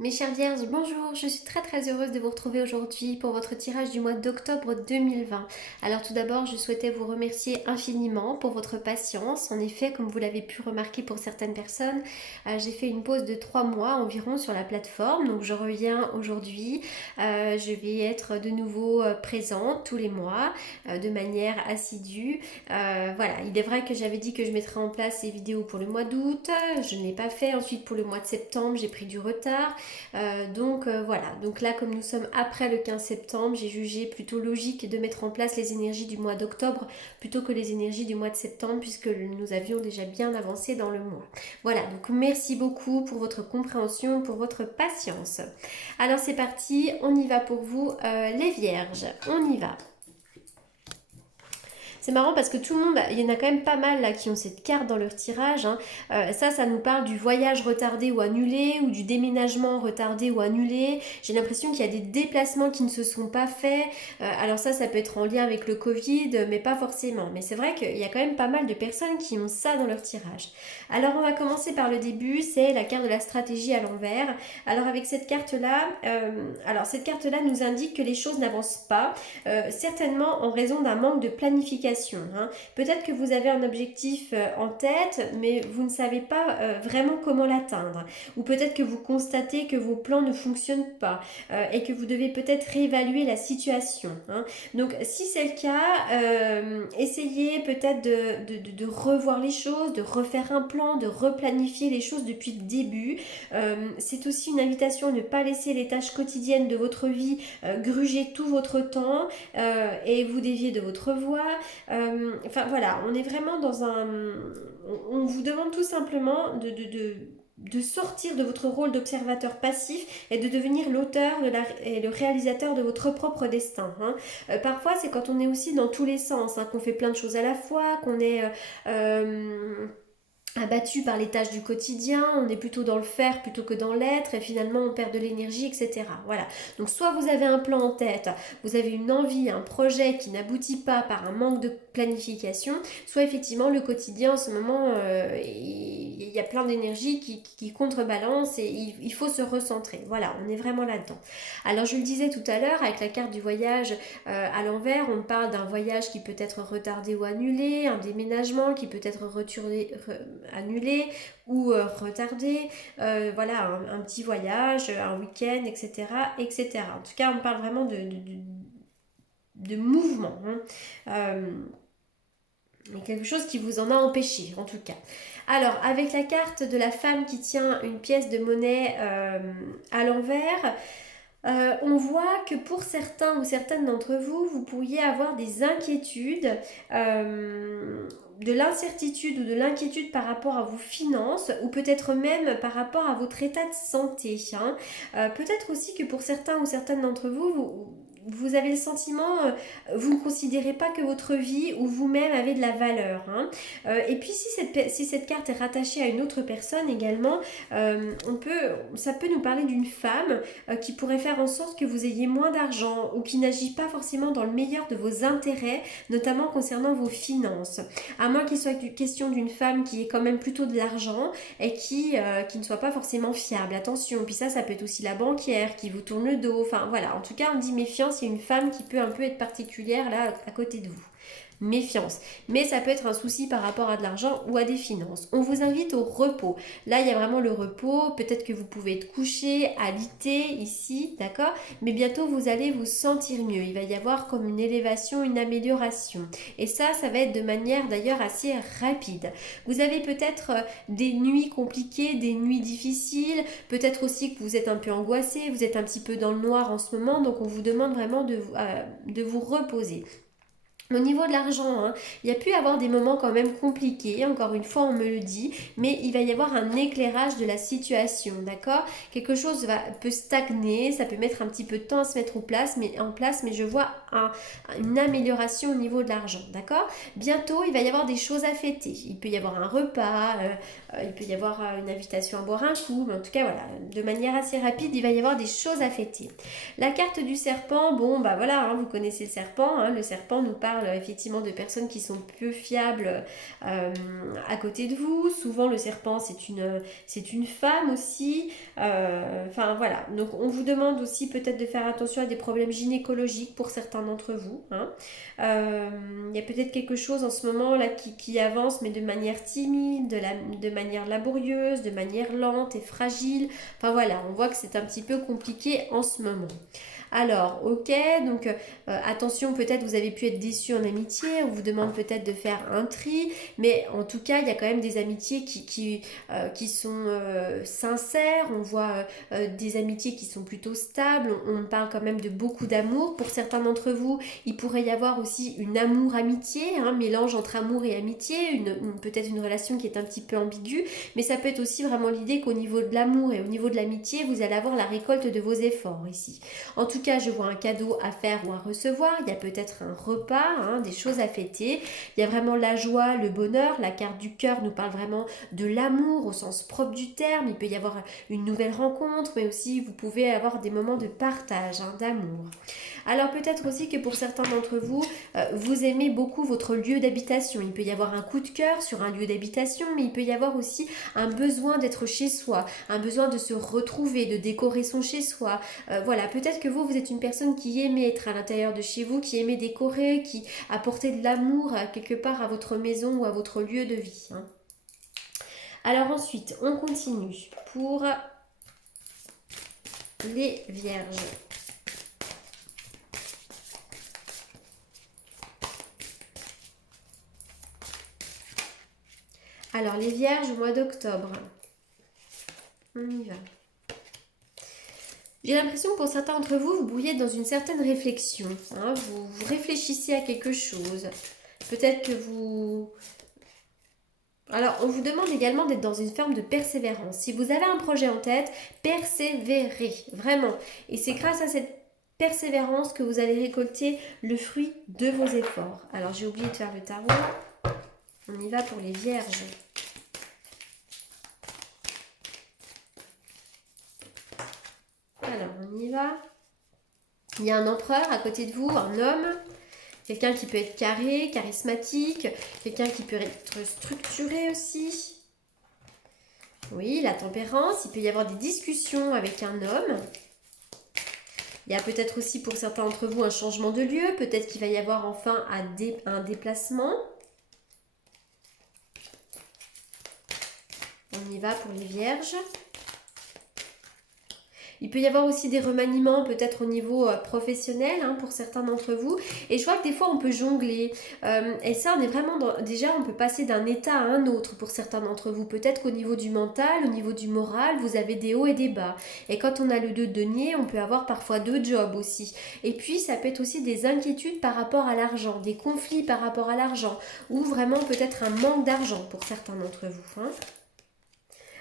Mes chères vierges, bonjour, je suis très heureuse de vous retrouver aujourd'hui pour votre tirage du mois d'octobre 2020. Alors tout d'abord, je souhaitais vous remercier infiniment pour votre patience. En effet, comme vous l'avez pu remarquer pour certaines personnes, j'ai fait une pause de 3 mois environ sur la plateforme, donc je reviens aujourd'hui. Je vais être de nouveau présente tous les mois de manière assidue. Voilà, il est vrai que j'avais dit que je mettrais en place les vidéos pour le mois d'août, je ne l'ai pas fait. Ensuite pour le mois de septembre, j'ai pris du retard. Voilà, donc là comme nous sommes après le 15 septembre, j'ai jugé plutôt logique de mettre en place les énergies du mois d'octobre plutôt que les énergies du mois de septembre puisque nous avions déjà bien avancé dans le mois. Voilà, donc merci beaucoup pour votre compréhension, pour votre patience. Alors c'est parti, on y va pour vous les vierges, on y va. C'est marrant parce que tout le monde, il y en a quand même pas mal là qui ont cette carte dans leur tirage, hein. Ça nous parle du voyage retardé ou annulé ou du déménagement retardé ou annulé. J'ai l'impression qu'il y a des déplacements qui ne se sont pas faits. Alors ça peut être en lien avec le Covid, mais pas forcément. Mais c'est vrai qu'il y a quand même pas mal de personnes qui ont ça dans leur tirage. Alors on va commencer par le début, c'est la carte de la stratégie à l'envers. Alors avec cette carte-là, cette carte-là nous indique que les choses n'avancent pas, certainement en raison d'un manque de planification. Peut-être que vous avez un objectif en tête, mais vous ne savez pas vraiment comment l'atteindre. Ou peut-être que vous constatez que vos plans ne fonctionnent pas et que vous devez peut-être réévaluer la situation. Donc si c'est le cas, essayez peut-être de revoir les choses, de refaire un plan, de replanifier les choses depuis le début. C'est aussi une invitation à ne pas laisser les tâches quotidiennes de votre vie gruger tout votre temps et vous dévier de votre voie. Enfin voilà, on est vraiment dans un... On vous demande tout simplement de sortir de votre rôle d'observateur passif et de devenir l'auteur et le réalisateur de votre propre destin. Parfois, c'est quand on est aussi dans tous les sens, qu'on fait plein de choses à la fois, qu'on est... abattu par les tâches du quotidien, on est plutôt dans le faire plutôt que dans l'être et finalement on perd de l'énergie, etc. Voilà. Donc soit vous avez un plan en tête, vous avez une envie, un projet qui n'aboutit pas par un manque de planification, soit effectivement le quotidien en ce moment, il y a plein d'énergie qui contrebalance et il faut se recentrer. Voilà, on est vraiment là-dedans. Alors je le disais tout à l'heure, avec la carte du voyage à l'envers, on parle d'un voyage qui peut être retardé ou annulé, un déménagement qui peut être annulé ou retardé, voilà, un petit voyage, un week-end, etc., etc. En tout cas, on parle vraiment de mouvement. Quelque chose qui vous en a empêché, en tout cas. Alors, avec la carte de la femme qui tient une pièce de monnaie à l'envers, on voit que pour certains ou certaines d'entre vous, vous pourriez avoir des inquiétudes, de l'incertitude ou de l'inquiétude par rapport à vos finances ou peut-être même par rapport à votre état de santé. Peut-être aussi que pour certains ou certaines d'entre vous, vous avez le sentiment, vous ne considérez pas que votre vie ou vous-même avez de la valeur. Et puis si cette carte est rattachée à une autre personne également, ça peut nous parler d'une femme qui pourrait faire en sorte que vous ayez moins d'argent ou qui n'agit pas forcément dans le meilleur de vos intérêts, notamment concernant vos finances. À moins qu'il soit question d'une femme qui ait quand même plutôt de l'argent et qui ne soit pas forcément fiable. Attention, puis ça peut être aussi la banquière qui vous tourne le dos. Enfin voilà, en tout cas on dit méfiance, il y a une femme qui peut un peu être particulière là à côté de vous. Méfiance. Mais ça peut être un souci par rapport à de l'argent ou à des finances. On vous invite au repos. Là, il y a vraiment le repos. Peut-être que vous pouvez être couché, alité ici, d'accord? Mais bientôt, vous allez vous sentir mieux. Il va y avoir comme une élévation, une amélioration. Et ça va être de manière d'ailleurs assez rapide. Vous avez peut-être des nuits compliquées, des nuits difficiles. Peut-être aussi que vous êtes un peu angoissé, vous êtes un petit peu dans le noir en ce moment. Donc, on vous demande vraiment de vous reposer. Au niveau de l'argent, il y a pu y avoir des moments quand même compliqués, encore une fois on me le dit, mais il va y avoir un éclairage de la situation, d'accord? Quelque chose peut stagner, ça peut mettre un petit peu de temps à se mettre en place, mais je vois une amélioration au niveau de l'argent, d'accord? Bientôt il va y avoir des choses à fêter, il peut y avoir un repas, il peut y avoir une invitation à boire un coup, mais en tout cas voilà, de manière assez rapide il va y avoir des choses à fêter. La carte du serpent, bon bah voilà, vous connaissez le serpent nous parle parle effectivement de personnes qui sont peu fiables à côté de vous. Souvent le serpent c'est une femme aussi. Enfin voilà, donc on vous demande aussi peut-être de faire attention à des problèmes gynécologiques pour certains d'entre vous. Hein. Il y a peut-être quelque chose en ce moment là qui avance mais de manière timide, de manière laborieuse, de manière lente et fragile. Enfin voilà, on voit que c'est un petit peu compliqué en ce moment. Alors, ok, donc attention, peut-être vous avez pu être déçu en amitié, on vous demande peut-être de faire un tri, mais en tout cas, il y a quand même des amitiés qui sont sincères, on voit des amitiés qui sont plutôt stables, on parle quand même de beaucoup d'amour. Pour certains d'entre vous, il pourrait y avoir aussi une amour-amitié, un mélange entre amour et amitié, peut-être une relation qui est un petit peu ambiguë, mais ça peut être aussi vraiment l'idée qu'au niveau de l'amour et au niveau de l'amitié, vous allez avoir la récolte de vos efforts ici. En tout cas, je vois un cadeau à faire ou à recevoir. Il y a peut-être un repas, hein, des choses à fêter. Il y a vraiment la joie, le bonheur. La carte du cœur nous parle vraiment de l'amour au sens propre du terme. Il peut y avoir une nouvelle rencontre, mais aussi vous pouvez avoir des moments de partage, hein, d'amour. Alors peut-être aussi que pour certains d'entre vous, vous aimez beaucoup votre lieu d'habitation. Il peut y avoir un coup de cœur sur un lieu d'habitation, mais il peut y avoir aussi un besoin d'être chez soi, un besoin de se retrouver, de décorer son chez soi. Voilà, peut-être que vous êtes une personne qui aimait être à l'intérieur de chez vous, qui aimait décorer, qui apportait de l'amour quelque part à votre maison ou à votre lieu de vie. Hein. Alors ensuite, on continue pour les vierges. Alors les vierges au mois d'octobre. On y va. J'ai l'impression que pour certains d'entre vous, vous brouillez dans une certaine réflexion. Hein, vous réfléchissez à quelque chose. Peut-être que vous... Alors, on vous demande également d'être dans une forme de persévérance. Si vous avez un projet en tête, persévérez, vraiment. Et c'est grâce à cette persévérance que vous allez récolter le fruit de vos efforts. Alors, j'ai oublié de faire le tarot. On y va pour les vierges. Alors, on y va. Il y a un empereur à côté de vous, un homme. Quelqu'un qui peut être carré, charismatique, quelqu'un qui peut être structuré aussi. Oui, la tempérance, il peut y avoir des discussions avec un homme. Il y a peut-être aussi pour certains d'entre vous un changement de lieu, peut-être qu'il va y avoir enfin un déplacement. On y va pour les vierges. Il peut y avoir aussi des remaniements peut-être au niveau professionnel hein, pour certains d'entre vous. Et je vois que des fois on peut jongler. Et ça on est vraiment déjà on peut passer d'un état à un autre pour certains d'entre vous. Peut-être qu'au niveau du mental, au niveau du moral, vous avez des hauts et des bas. Et quand on a le 2 de denier, on peut avoir parfois 2 jobs aussi. Et puis ça peut être aussi des inquiétudes par rapport à l'argent, des conflits par rapport à l'argent. Ou vraiment peut-être un manque d'argent pour certains d'entre vous. Hein.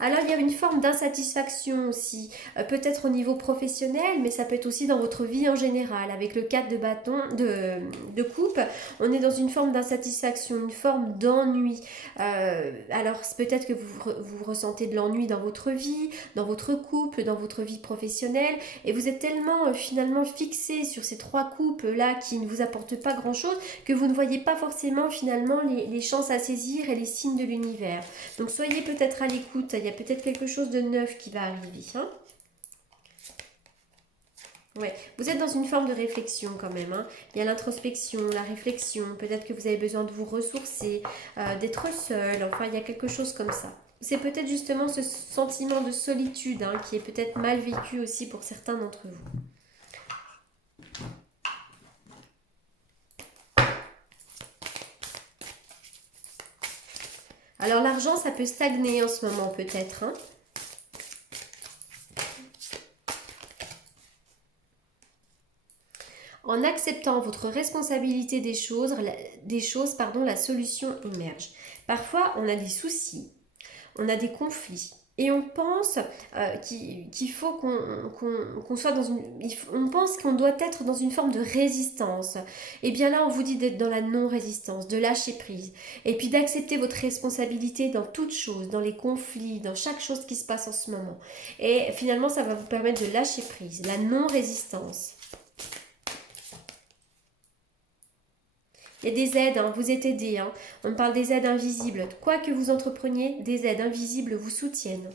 Alors il y a une forme d'insatisfaction aussi, peut-être au niveau professionnel, mais ça peut être aussi dans votre vie en général. Avec le 4 de bâton, de coupe, on est dans une forme d'insatisfaction, une forme d'ennui. Alors peut-être que vous ressentez de l'ennui dans votre vie, dans votre couple, dans votre vie professionnelle, et vous êtes tellement finalement fixé sur ces 3 couples-là qui ne vous apportent pas grand-chose, que vous ne voyez pas forcément finalement les chances à saisir et les signes de l'univers. Donc soyez peut-être à l'écoute, il y a peut-être quelque chose de neuf qui va arriver. Hein. Ouais. Vous êtes dans une forme de réflexion quand même. Hein. Il y a l'introspection, la réflexion. Peut-être que vous avez besoin de vous ressourcer, d'être seul. Enfin, il y a quelque chose comme ça. C'est peut-être justement ce sentiment de solitude hein, qui est peut-être mal vécu aussi pour certains d'entre vous. Alors l'argent, ça peut stagner en ce moment peut-être. Hein. En acceptant votre responsabilité des choses, la solution émerge. Parfois, on a des soucis, on a des conflits. Et on pense qu'il faut qu'on soit dans une... On pense qu'on doit être dans une forme de résistance. Et bien là, on vous dit d'être dans la non-résistance, de lâcher prise. Et puis d'accepter votre responsabilité dans toute chose, dans les conflits, dans chaque chose qui se passe en ce moment. Et finalement, ça va vous permettre de lâcher prise, la non-résistance. Il y a des aides, hein, vous êtes aidé. Hein. On parle des aides invisibles. Quoi que vous entrepreniez, des aides invisibles vous soutiennent.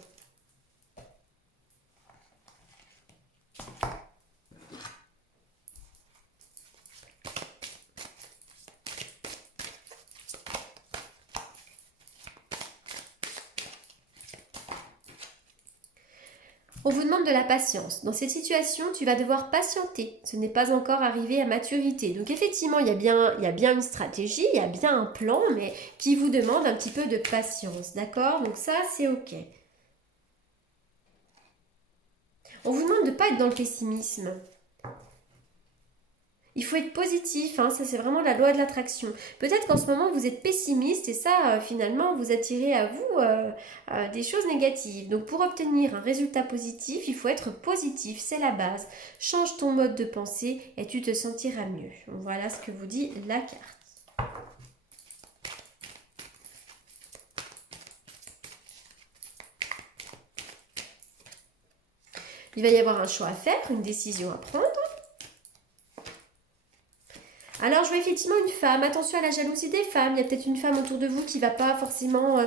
On vous demande de la patience. Dans cette situation, tu vas devoir patienter. Ce n'est pas encore arrivé à maturité. Donc effectivement, il y a bien une stratégie, il y a bien un plan, mais qui vous demande un petit peu de patience. D'accord? Donc ça, c'est OK. On vous demande de ne pas être dans le pessimisme. Il faut être positif, hein, ça c'est vraiment la loi de l'attraction. Peut-être qu'en ce moment vous êtes pessimiste et ça finalement vous attirez à vous des choses négatives. Donc pour obtenir un résultat positif, il faut être positif, c'est la base. Change ton mode de pensée et tu te sentiras mieux. Voilà ce que vous dit la carte. Il va y avoir un choix à faire, une décision à prendre. Alors, je vois effectivement une femme. Attention à la jalousie des femmes. Il y a peut-être une femme autour de vous qui ne va pas forcément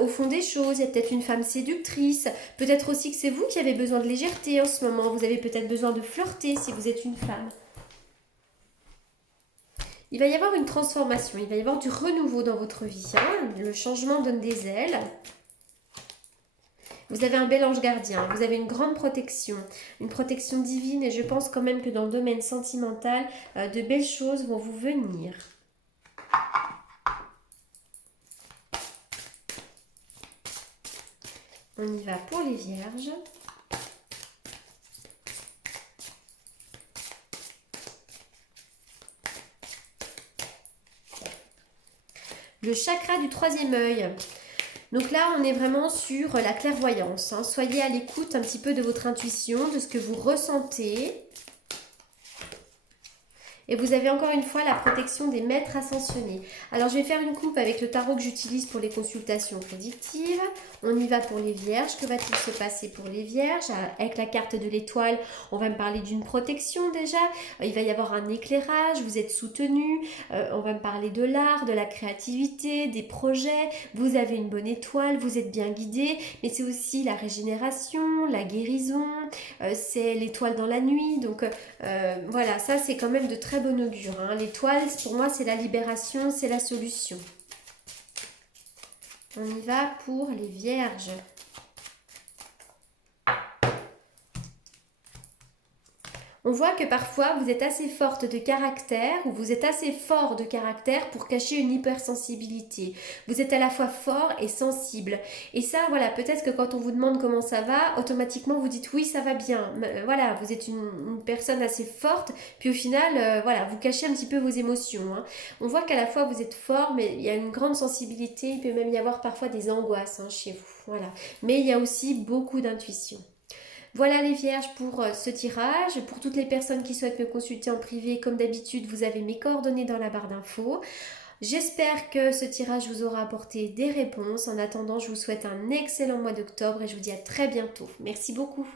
au fond des choses. Il y a peut-être une femme séductrice. Peut-être aussi que c'est vous qui avez besoin de légèreté en ce moment. Vous avez peut-être besoin de flirter si vous êtes une femme. Il va y avoir une transformation. Il va y avoir du renouveau dans votre vie. Hein. Le changement donne des ailes. Vous avez un bel ange gardien, vous avez une grande protection, une protection divine et je pense quand même que dans le domaine sentimental, de belles choses vont vous venir. On y va pour les vierges. Le chakra du troisième œil. Donc là, on est vraiment sur la clairvoyance. Hein. Soyez à l'écoute un petit peu de votre intuition, de ce que vous ressentez. Et vous avez encore une fois la protection des maîtres ascensionnés. Alors, je vais faire une coupe avec le tarot que j'utilise pour les consultations prédictives. On y va pour les vierges. Que va-t-il se passer pour les vierges? Avec la carte de l'étoile, on va me parler d'une protection déjà. Il va y avoir un éclairage, vous êtes soutenu. On va me parler de l'art, de la créativité, des projets. Vous avez une bonne étoile, vous êtes bien guidé. Mais c'est aussi la régénération, la guérison. C'est l'étoile dans la nuit. Donc, voilà, ça c'est quand même de très bon augure. Hein. L'étoile, pour moi, c'est la libération, c'est la solution. On y va pour les vierges. On voit que parfois vous êtes assez forte de caractère ou vous êtes assez fort de caractère pour cacher une hypersensibilité. Vous êtes à la fois fort et sensible. Et ça, voilà, peut-être que quand on vous demande comment ça va, automatiquement vous dites oui, ça va bien. Voilà, vous êtes une personne assez forte, puis au final, voilà, vous cachez un petit peu vos émotions. Hein. On voit qu'à la fois vous êtes fort, mais il y a une grande sensibilité, il peut même y avoir parfois des angoisses chez vous. Voilà. Mais il y a aussi beaucoup d'intuition. Voilà les vierges pour ce tirage. Pour toutes les personnes qui souhaitent me consulter en privé, comme d'habitude, vous avez mes coordonnées dans la barre d'infos. J'espère que ce tirage vous aura apporté des réponses. En attendant, je vous souhaite un excellent mois d'octobre et je vous dis à très bientôt. Merci beaucoup.